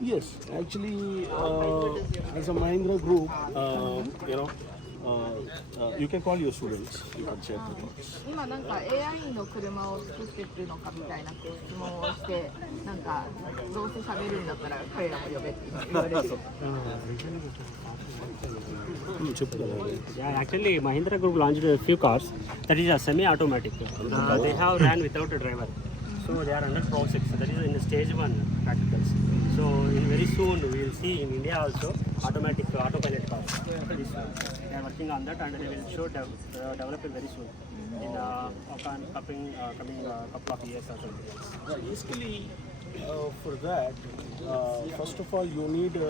Yes, actually, as a Mahindra Group, you can call your students. You can share the thoughts. 今なんか AI の車を作ってるのかみたいな質問をして、なんかどうせ喋るんだったら彼らも呼べって言われて。Yeah, actually, Mahindra Group launched a few cars that is a semi-automatic. They have ran without a driver, so they are under process. That is in the stage one practicals. So in very soon we will see in India also automatic autopilot cars. Very soon. They are working on that and they will show develop it very soon in coming couple of years or something else. Basically, for that, first of all, you need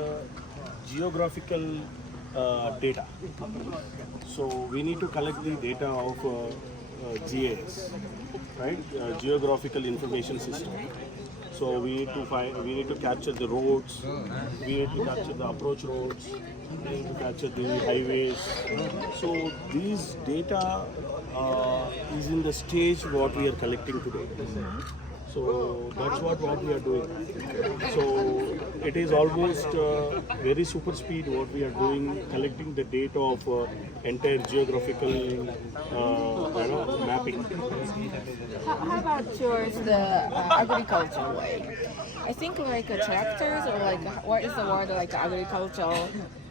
geographical data. So we need to collect the data of GIS, right? Geographical Information System. So we need to capture the roads, we need to capture the approach roads, we need to capture the highways. So these data is in the stage what we are collecting today. So that's what we are doing. So it is almost very super speed what we are doing, collecting the data of entire geographical mapping. How about towards the agricultural way? I think like tractors or like what is the word like agricultural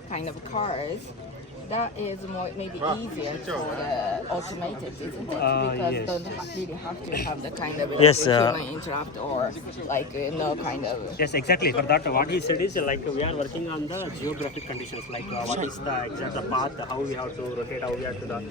kind of cars. That is more maybe easier for the automated, isn't it? Because Yes. don't really have to have the kind of Yes, human interrupt or like no kind of. Yes, exactly. For that, what he said is like we are working on the geographic conditions, like what is the exact the path, how we have to rotate, how we have to the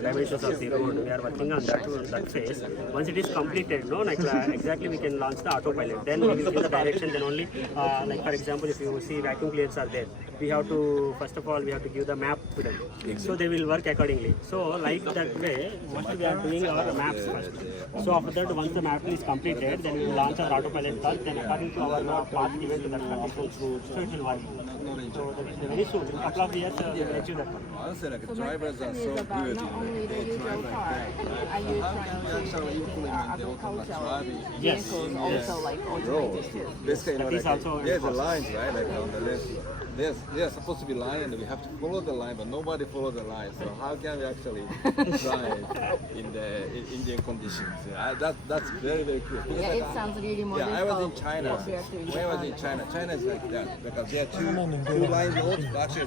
dimensions of the road. We are working on that phase. Once it is completed, no, like exactly we can launch the autopilot. Then we will give the direction. Then only, like for example, if you see vacuum cleaners are there, we have to first of all we have to give the map to them, so they will work accordingly. So like that way, what we are doing our maps first. So after that, once the map is completed, then we will launch our autopilot car. Then according to our path given to that approach route, so it will work. So that is very soon. In a couple of years, we will achieve that one. Honestly, like So my drivers are question is so about good. not only the usual car. Are you trying to make agricultural Yes, vehicles yes. also like automated too? Basically, That is also there's the important. lines, right? Like on the left. There's supposed to be line, and we have to follow the line, but nobody follows the line. So how can we actually drive in the Indian conditions? That's very cool. Because Yeah, it sounds really more I was in difficult China. compared to When I was in Japan. China is like that because there are two lines of actually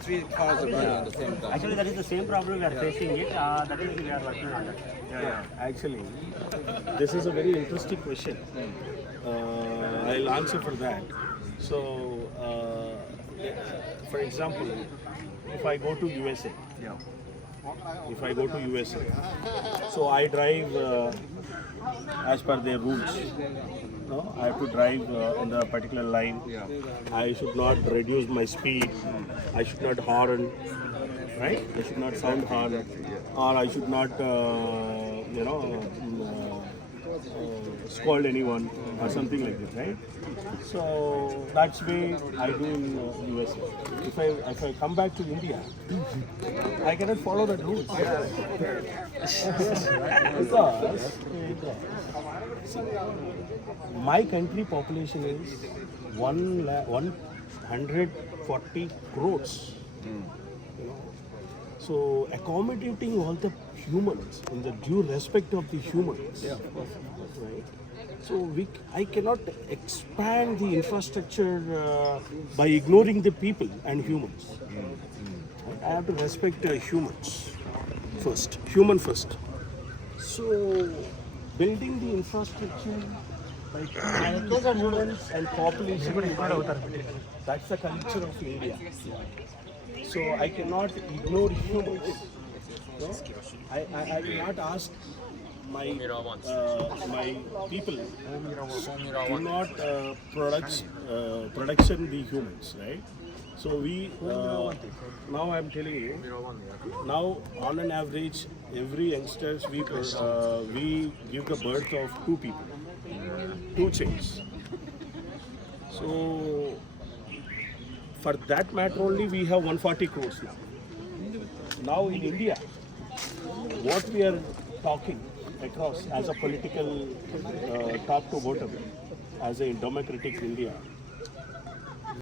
three cars are running at the same time. Actually, that is the same problem we are facing it. That is we are working on it. Actually, this is a very interesting question. I'll answer for that. So, for example, if I go to USA, so I drive as per their rules. No, I have to drive in the particular line. I should not reduce my speed. I should not horn, right? I should not sound horn, or I should not, scold anyone or something like that, right? So that's way I do in USA. If I come back to India, I cannot follow the rules. Because my country population is 140 crores. You know. So accommodating all the humans in the due respect of the humans. Right? So I cannot expand the infrastructure by ignoring the people and humans. I have to respect humans first, human first. So building the infrastructure like humans and population, that's the culture of India. So I cannot ignore humans. No? I will not ask my people do not production the humans, right? So we now I'm telling you, now on an average every youngsters we give the birth of two people, two children. So for that matter only we have 140 crores now. Now in India, what we are talking across as a political top to bottom, as a democratic India,